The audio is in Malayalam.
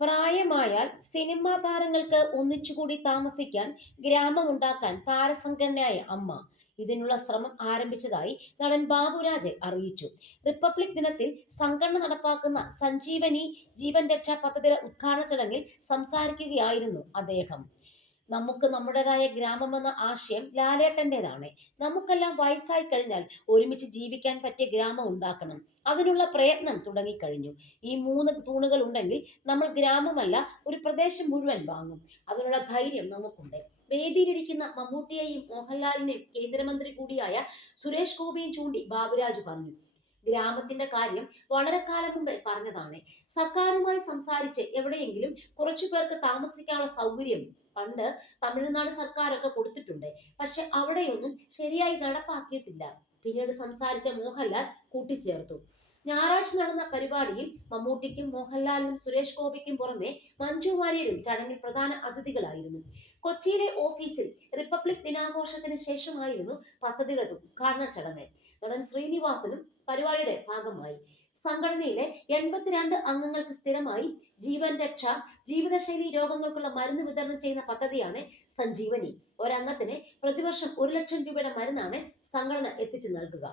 പ്രായമായാൽ സിനിമാ താരങ്ങൾക്ക് ഒന്നിച്ചുകൂടി താമസിക്കാൻ ഗ്രാമമുണ്ടാക്കാൻ താരസംഘടനയായ അമ്മ ഇതിനുള്ള ശ്രമം ആരംഭിച്ചതായി നടൻ ബാബുരാജ് അറിയിച്ചു. റിപ്പബ്ലിക് ദിനത്തിൽ സംഘടന നടപ്പാക്കുന്ന സഞ്ജീവനി ജീവൻ രക്ഷാ പദ്ധതിയുടെ ഉദ്ഘാടന ചടങ്ങിൽ സംസാരിക്കുകയായിരുന്നു അദ്ദേഹം. നമുക്ക് നമ്മുടേതായ ഗ്രാമം എന്ന ആശയം ലാലേട്ടന്റെതാണ്. നമുക്കെല്ലാം വയസ്സായി കഴിഞ്ഞാൽ ഒരുമിച്ച് ജീവിക്കാൻ പറ്റിയ ഗ്രാമം ഉണ്ടാക്കണം. അതിനുള്ള പ്രയത്നം തുടങ്ങിക്കഴിഞ്ഞു. ഈ മൂന്ന് തൂണുകൾ ഉണ്ടെങ്കിൽ നമ്മൾ ഗ്രാമമല്ല ഒരു പ്രദേശം മുഴുവൻ വാങ്ങും. അതിനുള്ള ധൈര്യം നമുക്കുണ്ട്. വേദിയിലിരിക്കുന്ന മമ്മൂട്ടിയെയും മോഹൻലാലിനെയും കേന്ദ്രമന്ത്രി കൂടിയായ സുരേഷ് ഗോപിയും ചൂണ്ടി ബാബുരാജ് പറഞ്ഞു ഗ്രാമത്തിന്റെ കാര്യം വളരെ കാലം മുമ്പ് പറഞ്ഞതാണ്. സർക്കാരുമായി സംസാരിച്ച് എവിടെയെങ്കിലും കുറച്ചു പേർക്ക് താമസിക്കാനുള്ള സൗകര്യം പണ്ട് തമിഴ്നാട് സർക്കാരൊക്കെ കൊടുത്തിട്ടുണ്ട്. പക്ഷെ അവിടെയൊന്നും ശരിയായി നടപ്പാക്കിയിട്ടില്ല. പിന്നീട് സംസാരിച്ച മോഹൻലാൽ കൂട്ടിച്ചേർത്തു. ഞായറാഴ്ച നടന്ന പരിപാടിയിൽ മമ്മൂട്ടിക്കും മോഹൻലാലിനും സുരേഷ് ഗോപിക്കും പുറമെ മഞ്ജു വാര്യരും ചടങ്ങിൽ പ്രധാന അതിഥികളായിരുന്നു. കൊച്ചിയിലെ ഓഫീസിൽ റിപ്പബ്ലിക് ദിനാഘോഷത്തിന് ശേഷമായിരുന്നു പദ്ധതികളുടെ ഉദ്ഘാടന ചടങ്ങ്. നടൻ ശ്രീനിവാസനും പരിപാടിയുടെ ഭാഗമായി. സംഘടനയിലെ എൺപത്തിരണ്ട് അംഗങ്ങൾക്ക് സ്ഥിരമായി ജീവൻ രക്ഷ ജീവിതശൈലി രോഗങ്ങൾക്കുള്ള മരുന്ന് വിതരണം ചെയ്യുന്ന പദ്ധതിയാണ് സഞ്ജീവനി. ഒരംഗത്തിന് പ്രതിവർഷം ഒരു ലക്ഷം രൂപയുടെ മരുന്നാണ് സംഘടന എത്തിച്ചു നൽകുക.